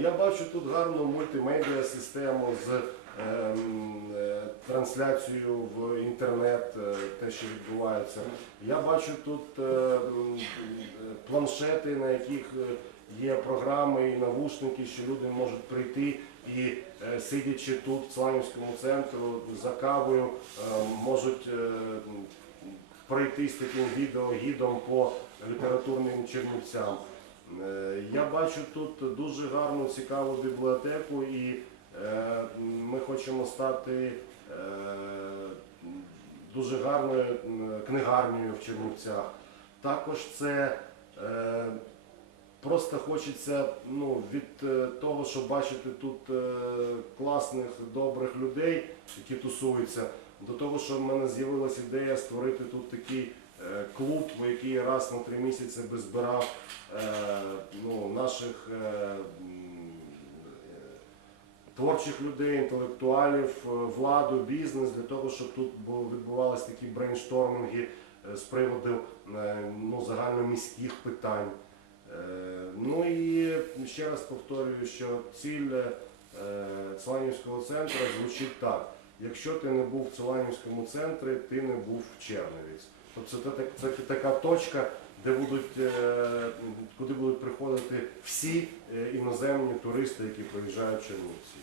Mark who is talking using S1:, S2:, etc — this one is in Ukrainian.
S1: Я бачу тут гарну мультимедіа систему з ем, е, трансляцією в інтернет, е, те, що відбувається. Я бачу тут е, е, планшети, на яких е, є програми і навушники, що люди можуть прийти і е, сидячи тут в Славівському центру за кавою, е, можуть е, м, пройти з таким відеогідом по літературним чернівцям. Е, Я бачу тут дуже гарну, цікаву бібліотеку і е, ми хочемо стати е, дуже гарною книгарнею в Чернівцях. Також це просто хочеться ну, від того, щоб бачити тут класних, добрих людей, які тусуються, до того, що в мене з'явилася ідея створити тут такий клуб, в який раз на три місяці би збирав наших е, е, творчих людей, інтелектуалів, е, владу, бізнес, для того, щоб тут відбувалися такі брейншторминги з приводу ну, загальноміських питань. Ну і ще раз повторюю, що ціль е, центру звучить так. Якщо ти не був в Целанівському центрі, ти не був в Чернівець. Тобто це, це, це така точка, де будуть, е, куди будуть приходити всі е, іноземні туристи, які приїжджають в Чернівці.